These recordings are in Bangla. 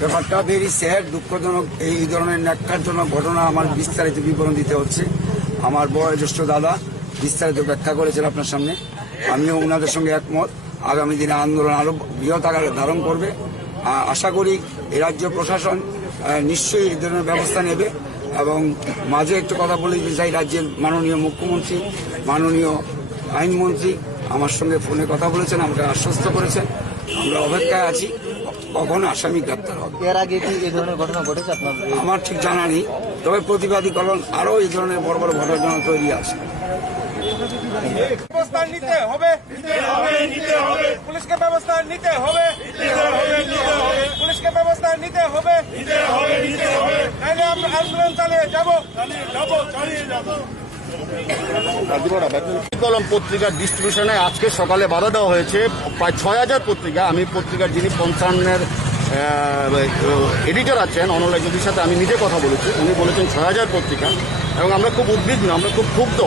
ব্যাপারটা ভেরি স্যাড, দুঃখজনক। এই ধরনের ন্যাক্কারজনক ঘটনা আমার বিস্তারিত বিবরণ দিতে হচ্ছে। আমার বয়োজ্যেষ্ঠ দাদা বিস্তারিত ব্যাখ্যা করেছেন আপনার সামনে। আমিও ওনাদের সঙ্গে একমত। আগামী দিনে আন্দোলন আরো বৃহৎ আকারে ধারণ করবে। আশা করি এই রাজ্য প্রশাসন নিশ্চয়ই এই ধরনের ব্যবস্থা নেবে। এবং মাঝে একটু কথা বলে দিতে চাই, রাজ্যের মাননীয় মুখ্যমন্ত্রী, মাননীয় আইনমন্ত্রী আমার সঙ্গে ফোনে কথা বলেছেন, আমাকে আশ্বস্ত করেছেন। আমরা অপেক্ষায় আছি কখন আসামি গ্রেপ্তার হবে। এর আগে কি এই ধরনের ঘটনা ঘটেছে আপনার? আমার ঠিক জানা নেই, তবে প্রতিবাদীকরণ আরো এই ধরনের বড় বড় ঘটনা তৈরি আছে। ব্যবস্থা নিতে হবে, পুলিশকে ব্যবস্থা নিতে হবে, পুলিশকে ব্যবস্থা নিতে হবে, নাহলে আমরা আন্দোলন চালিয়ে যাব। কলম পত্রিকার ডিস্ট্রিবিউশনে আজকে সকালে বাধা দেওয়া হয়েছে। প্রায় ৬,০০০ পত্রিকা, আমি পত্রিকার যিনি কনসার্নের এডিটর আছেন অনলাইন যদির সাথে আমি নিজে কথা বলেছি, উনি বলেছেন ৬,০০০ পত্রিকা। এবং আমরা খুব উদ্বিগ্ন, আমরা খুব ক্ষুব্ধ।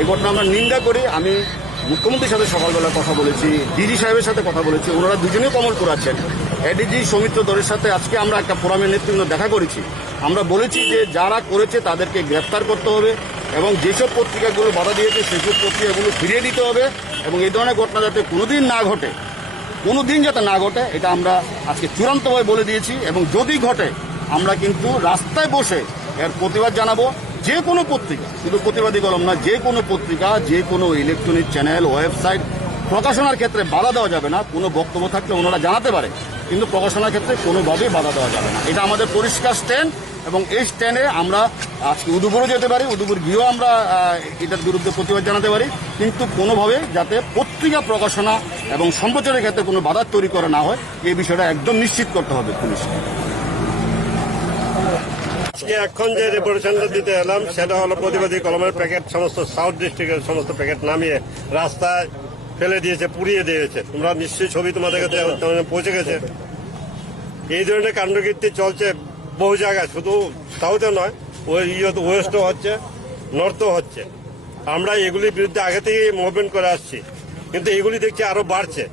এই ঘটনা আমরা নিন্দা করি। আমি মুখ্যমন্ত্রীর সাথে সকালবেলা কথা বলেছি, ডিজি সাহেবের সাথে কথা বলেছি, ওনারা দুজনেই কমলপুর আছেন। এডিজি সৌমিত্র দরের সাথে আজকে আমরা একটা ফোরামের নেতৃত্ব দেখা করেছি। আমরা বলেছি যে যারা করেছে তাদেরকে গ্রেপ্তার করতে হবে এবং যেসব পত্রিকাগুলো বাধা দিয়েছে সেসব পত্রিকাগুলো ফিরিয়ে দিতে হবে এবং এই ধরনের ঘটনা যাতে কোনোদিন না ঘটে, কোনোদিন যাতে না ঘটে, এটা আমরা আজকে চূড়ান্তভাবে বলে দিয়েছি। এবং যদি ঘটে আমরা কিন্তু রাস্তায় বসে এর প্রতিবাদ জানাবো। যে কোনো পত্রিকা, শুধু প্রতিবাদী কলম না, যে কোনো পত্রিকা, যে কোনো ইলেকট্রনিক চ্যানেল, ওয়েবসাইট, প্রকাশনার ক্ষেত্রে বাধা দেওয়া যাবে না। কোনো বক্তব্য থাকলে ওনারা জানাতে পারে, কিন্তু প্রকাশনার ক্ষেত্রে কোনোভাবেই বাধা দেওয়া যাবে না। এটা আমাদের পরিষ্কার স্ট্যান্ড এবং এই স্ট্যান্ডে আমরা আজকে উদুপুরও যেতে পারি, উদুপুর গিয়েও আমরা এটার বিরুদ্ধে প্রতিবাদ জানাতে পারি, কিন্তু কোনোভাবে যাতে পত্রিকা প্রকাশনা এবং সম্প্রচারের ক্ষেত্রে কোনো বাধা তৈরি করা না হয়, এই বিষয়টা একদম নিশ্চিত করতে হবে পুলিশকে। আজকে এখন যে রিপোর্টেশনটা দিতে এলাম সেটা হলো প্রতিবাদী কলমের প্যাকেট সমস্ত সাউথ ডিস্ট্রিক্টের সমস্ত প্যাকেট নামিয়ে রাস্তায় ফেলে দিয়েছে, পুড়িয়ে দিয়েছে। তোমরা নিশ্চয়ই ছবি তোমাদের কাছে পৌঁছে গেছে। এই ধরনের কাণ্ডকীর্তি চলছে বহু জায়গায়, শুধু সাউথে নয়, ওই ওয়েস্টও হচ্ছে, নর্থও হচ্ছে। আমরা এগুলির বিরুদ্ধে আগে থেকেই মুভমেন্ট করে আসছি, কিন্তু এগুলি দেখছি আরো বাড়ছে।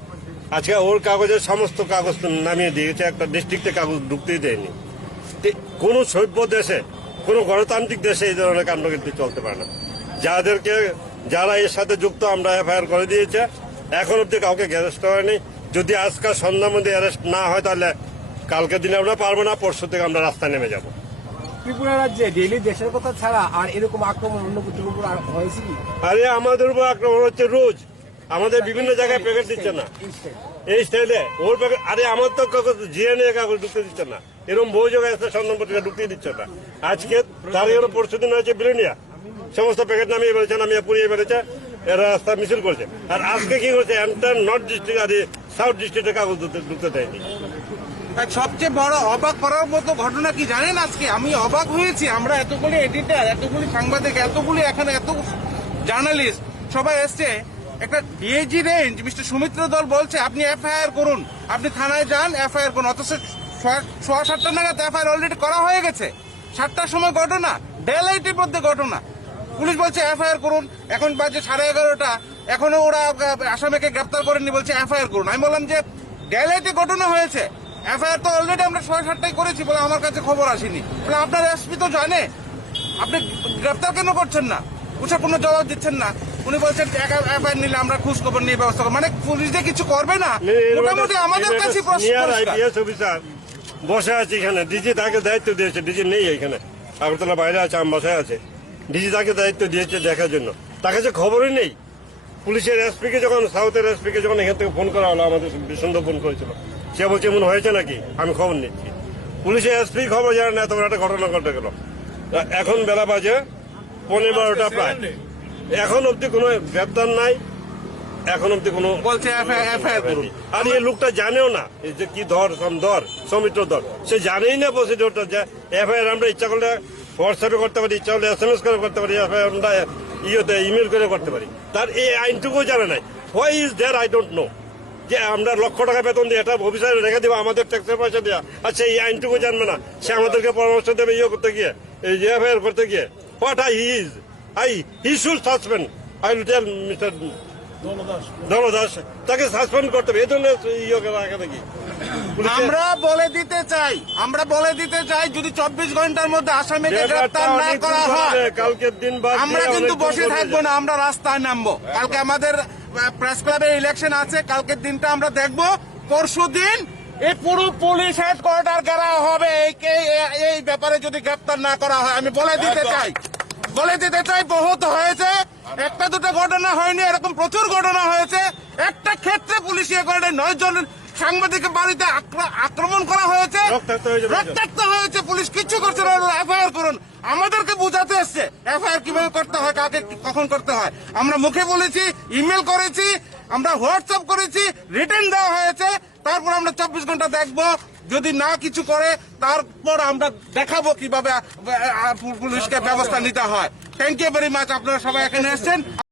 আজকে ওর কাগজের সমস্ত কাগজ নামিয়ে দিয়েছে, একটা ডিস্ট্রিক্টে কাগজ ঢুকতেই দেয়নি। কোন সভ্য দেশে, কোন গণতান্ত্রিক দেশে এই ধরনের কাণ্ডকীর্তি চলতে পারে না। যারা এর সাথে যুক্ত আমরা এফআইআর করে দিয়েছে, এখন অব্দি কাউকে অ্যারেস্ট হয়নি। যদি আজকাল সন্ধ্যার মধ্যে অ্যারেস্ট না হয় তাহলে কালকের দিনে আমরা পারবো না, পরশু থেকে আমরা রাস্তায় নেমে যাব। ত্রিপুরা রাজ্যে ডেইলি দেশের কথা ছাড়া আর এরকম আক্রমণ অন্য কোথাও উপর হয়েছে কি? আরে আমাদের উপর আক্রমণ হচ্ছে রোজ। আমাদের বিভিন্ন জায়গায় প্যাকেট দিচ্ছে না, এই স্টাইলে ওর প্যাকেট। আরে আমার তো কাগজ জিএনএ কাগজ ঢুকতে দিচ্ছে না, এরকম বহু জায়গায় আছে, সন্ধান পত্রিকা ঢুকতে দিচ্ছে না। আজকে তার পরশু দিন হয়েছে বিলেনিয়া, সমস্ত প্যাকেট নামিয়ে বেড়েছে, নামিয়ে পুড়িয়ে বেড়েছে, এরা রাস্তা মিছিল করছে। আর আজকে কি করছে, এন্টার নর্থ ডিস্ট্রিক্ট আর সাউথ ডিস্ট্রিক্টের কাগজ ঢুকতে দেয়নি। সবচেয়ে বড় অবাক করার মতো ঘটনা কি জানেন? আজকে আমি অবাক হয়েছি। আমরা এতগুলি এডিটর, এতগুলি সাংবাদিক, এতগুলি এখানে এত জার্নালিস্ট সবাই এসছে। একটা ডিআইজি রেঞ্জ মিস্টার সৌমিত্র দল বলছে আপনি এফআইআর করুন, আপনি থানায় যান, এফআইআর করুন। অথচ 7:30 নাগাদ এফআইআর অলরেডি করা হয়ে গেছে। 7টার সময় ঘটনা, ডেলাইটের মধ্যে ঘটনা। পুলিশ বলছে এফআইআর করুন, এখন বাজে 11:30, এখনো ওরা আসামিকে গ্রেপ্তার করেননি, বলছে এফআইআর করুন। আমি বললাম যে ডেলাইটে ঘটনা হয়েছে, এফআইআর তো অলরেডি আমরা 7:30 করেছি, বলে আমার কাছে খবর আসেনি। বলে আপনার এসপি তো জানে, আপনি গ্রেপ্তার কেন করছেন না? ওসব কোনো জবাব দিচ্ছেন না। উনি বলছেন এফআইআর নিলে আমরা খোঁজ খবর নিয়ে ব্যবস্থা করবো। মানে পুলিশ যে কিছু করবে না, মোটামুটি আমাদের কাছে বসে আছে এখানে। ডিজি তাকে দায়িত্ব দিয়েছে, ডিজি নেই এখানে, আগরতলা বাইরে আছে, আমবাসায় আছে। ডিজি তাকে দায়িত্ব দিয়েছে দেখার জন্য, তার কাছে খবরই নেই। পুলিশের এসপিকে যখন, সাউথের এসপিকে যখন এখান থেকে ফোন করা হলো, আমাদের সুন্দর ফোন করেছিল, সে বলছে এমন হয়েছে নাকি, আমি খবর নিচ্ছি। পুলিশের এসপি খবর জানে না, তখন একটা ঘটনা ঘটে গেল। এখন বেলা বাজে 12:30 প্রায়, এখন অব্দি কোনো গ্রেপ্তার নাই, এখন অব্দি কোনো বলছে এফআইআর করুন। আর এই লোকটা জানেও না যে কি ধর সৌমিত্র ধর, সে জানেই না প্রসিডিওরটা, যে এফআইআর আমরা ইচ্ছা করলে হোয়াটসঅ্যাপে করতে পারি, ইচ্ছা করলে SMS করে করতে পারি, এফআইআর আমরা ইমেল করে করতে পারি। তার এই আইনটুকু জানে নাই। Why is there I don't know. যে আমরা লক্ষ টাকা বেতন দিয়ে এটা অফিসারে রেখে দেবো, আমাদের ট্যাক্সের পয়সা দেওয়া, আচ্ছা এই আইনটুকু জানবে না, সে আমাদেরকে পরামর্শ দেবে করতে গিয়ে, এই যে এফআইআর করতে গিয়ে। What he should suspend. I will tell mister Daldas, তাকে সাসপেন্ড করতে হবে। এই ধরনের রাখা নাকি আমরা বলে দিতে চাই যদি 24 ঘন্টার মধ্যে আসামিকে গ্রেফতার না করা হয় কালকের দিন বাদ দিয়ে আমরা কিন্তু অনেক বসে দিন থাকবো না, আমরা রাস্তায় নামবো। কালকে আমাদের প্রেস ক্লাবে ইলেকশন আছে, কালকের দিনটা আমরা দেখবো। পরশু দিন এই পুরো পুলিশ হেডকোয়ার্টার ঘেরাও হবে এই ব্যাপারে যদি গ্রেফতার না করা হয়। আমি বলে দিতে চাই বহুত হয়েছে, একটা দুটো ঘটনা হয়নি, এরকম প্রচুর ঘটনা হয়েছে। একটা ক্ষেত্রে পুলিশ করে 9 জন সাংবাদিকের বাড়িতে আক্রমণ করা হয়েছে, রক্তাক্ত হয়েছে, পুলিশ কিচ্ছু করছে না। এফআইআর করুন, আমাদেরকে বুঝাতে এসছে এফআইআর কিভাবে করতে হয়, কাকে কখন করতে হয়। আমরা মুখে বলেছি, ইমেল করেছি, আমরা হোয়াটসঅ্যাপ করেছি, রিটেন দেওয়া হয়েছে। তারপর আমরা 24 ঘন্টা দেখবো, যদি না কিছু করে তারপর আমরা দেখাবো কিভাবে পুলিশকে ব্যবস্থা নিতে হয়। থ্যাংক ইউ ভেরি মাচ, আপনারা সবাই এখানে এসছেন।